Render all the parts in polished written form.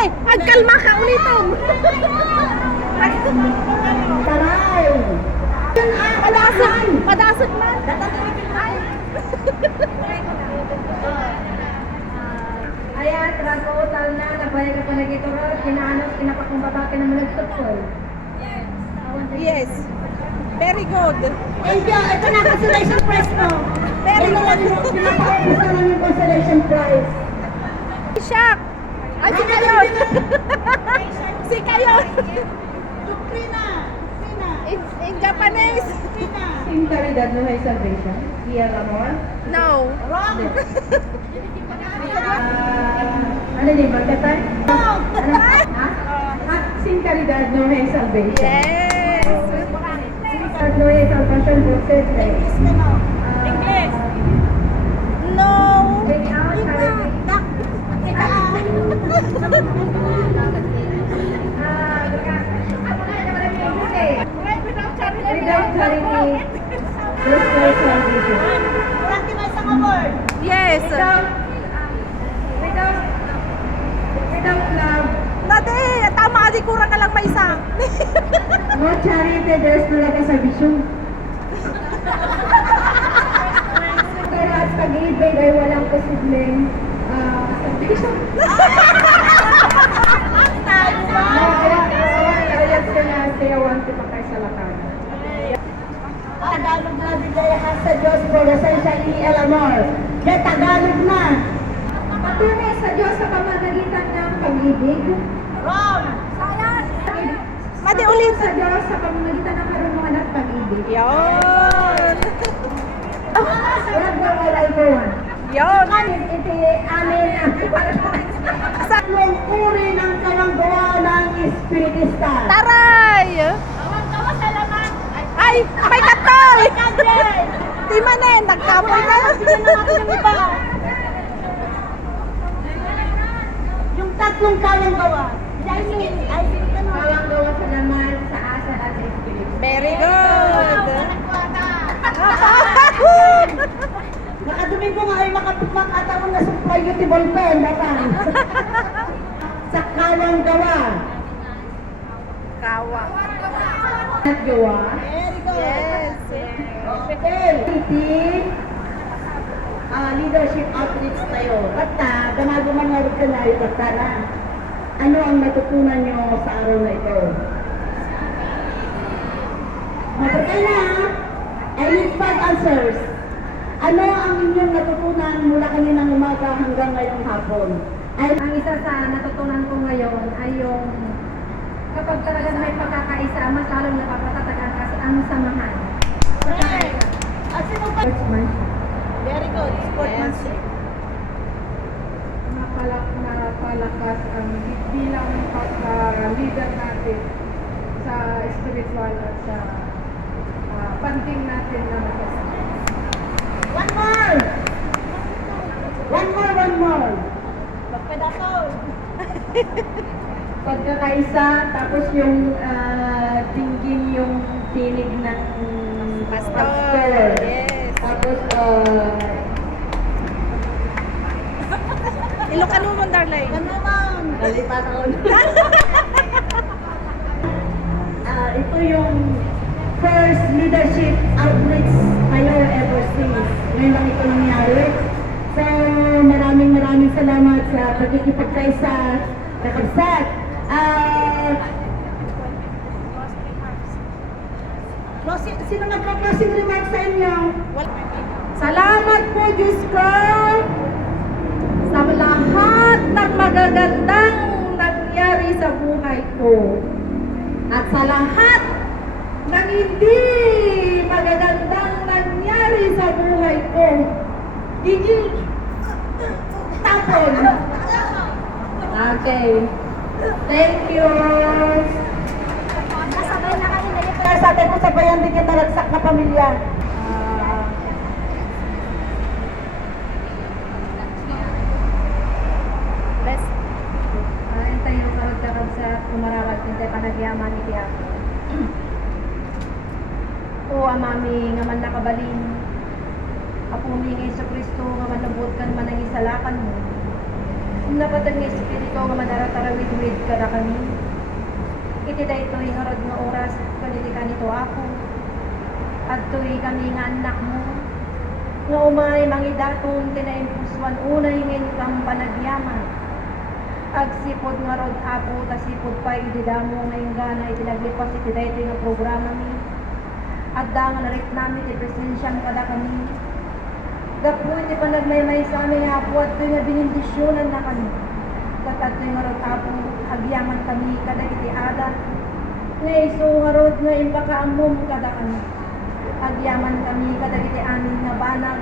Ate, agkalma ka ulitom. Taray! Padasot. Padasot man. Ay. Ayan, total na, nabalik ka pa na gito ro, kinaanap, kinapakumbaba ka naman nagtutol. Yes. Very good. Thank you, ito na consolation prize mo. Very Ito lang good. yung pinapakapos na lang yung consolation prize. Shock. Ay, si kayo. Si kayo. In Japanese. Sin Caridad no hay salvation. Here amor. No. Ano din magkatay? Sin Caridad no hay salvation. Yes. No hay salvation process. English. No. Without charity, there's no salvation. Yes. Without love, Nade, tama di kurang ka lang may isa. no charity, there's no like salvation. Kaya at pag-ibig ay walang posibleng salvation. Kaya sayawan ko pa kayo sa lakan. Tagalog na bigay sa Diyos po, resensya ni El Amor. Kaya Tagalog na. Patunay sa Diyos sa pamamagitan ng pag-ibig. Wrong! Madi ulit. Sa Diyos sa pamamagitan ng karunungan at pag-ibig. Yon. Walang wala ito. Yon. Iti amin ang tatlong uri ng kalanggawa ng Espiritista. Taray. Ay, may katol. Di manen, nagkapoy ka. Yung tatlong kalanggawa. Kalanggawa sa laman, sa asa at sa Espiritu. Very good. Nakaduming ko nga ay makatawang na supply yung tibol-pen. Sa kalanggawa. Kawa. At gawa. Yes. Leadership outreach tayo. At gumagawa ka na yung tara. Ano ang natutunan nyo sa araw na ito? Mabagay na. I need 5 answers. Ano ang inyong natutunan mula kaninang umaga hanggang ngayong hapon? Ang isa sa natutunan ko ngayon ay yung kapag talaga may pagkakaisa, mas lalong napapatatagan kasi ang samahan. Sportsmanship. Very good. Sportsmanship. Napalakas ang bilang pagka-leader natin sa spiritual at sa panding natin na mag-isa. One more! One more! Magpedatol. Pagkakaisa, tapos yung tingin yung tinig ng Pastor. Yes. Tapos, Ilocano mo, darling. nalipat ako. Ito yung first leadership outreach tayo ever since. Ngayon lang ito nangyari. So, maraming salamat sa pagkikipagkaisa na kabsat. Sino nagpa-closing remarks sa inyo? Salamat po, Diyos ko, sa lahat ng magagandang nangyari sa buhay ko. At sa lahat ng hindi magagandang nangyari sa buhay ko. Tapon. Okay. Thank you. Nasabay na kami na Kaya sa atin ko sabayan din kita nagsak na pamilya. Best. Ito yung karagdagan sa umarawag hindi panagyaman iti ako. O amami nga man nakabalin. Apo ni Jesu Kristo nga manabot kan man ang isalakan mo. Napatag ni Espiritu nga manarata parawid-wid kada kami. Iti daytoy nga rod nga oras kaniti kanito ako. At to'y kami nga anak mo. Nga umay mangidatong tinaimpuswan unay ngayon kang panagyaman. Agsipod nga rod ako tasipod pa ididamo ngayong gana itinaglipas iti daytoy nga programa mi. At da nga narit namin iti presensyan kada kami. Gapu iti panagmaymay sa amin nga po at to'y nga binindisyonan na kami. Katat to'y nga rod ako agyaman kami kada iti ada. Nga iso nga rod nga impakaamom kada kami. Agyaman kami kada iti amin nga banag.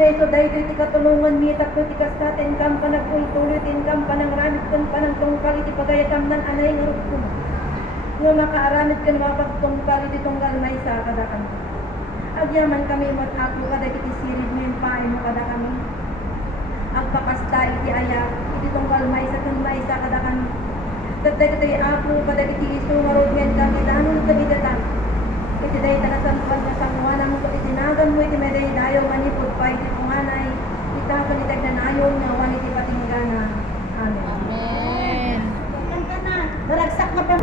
Nga ito dahil iti katulungan mi tapos iti kastatin kam panagultulitin kam panangramit kan panangtungkal iti pagayatam nan anay nga rod ko. Nga makaaramit kan mapagtungkal iti tunggal may sa kada kami. Agyaman kami mat ako kada iti sirid mo yung paay mo kada kami. Agpakasta iti ayak iti tunggal may sa kan may sa kada kami. Tatay iti ako kada iti iso nga rod ngayon kami danon kabidata. Iti dahi tanasan nga sanguanan mo iti tinagan mo iti meday dayo manipod pa iti punganay ita kanitag na nayon nga wan iti patinggana. Amen. Amen. Kanta na. Naragsak na pa.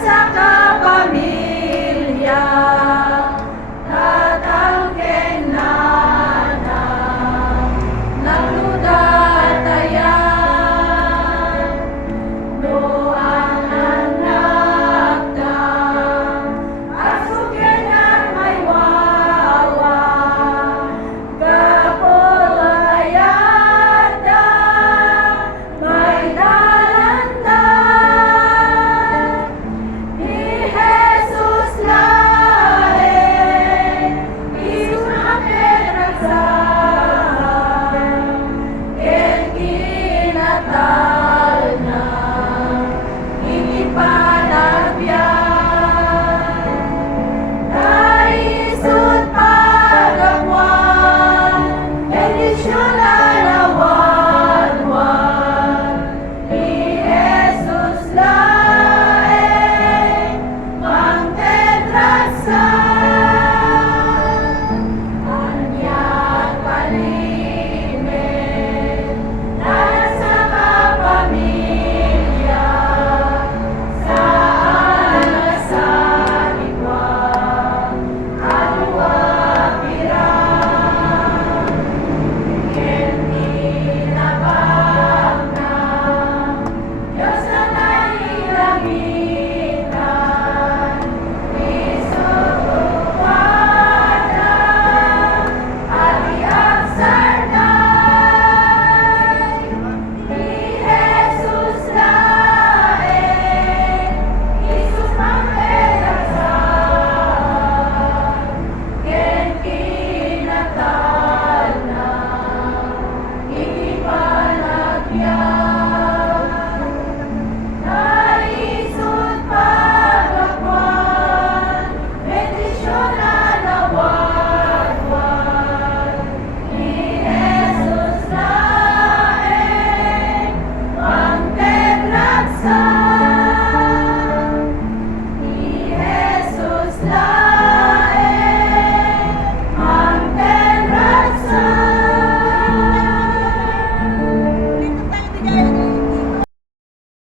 Sa kapamilya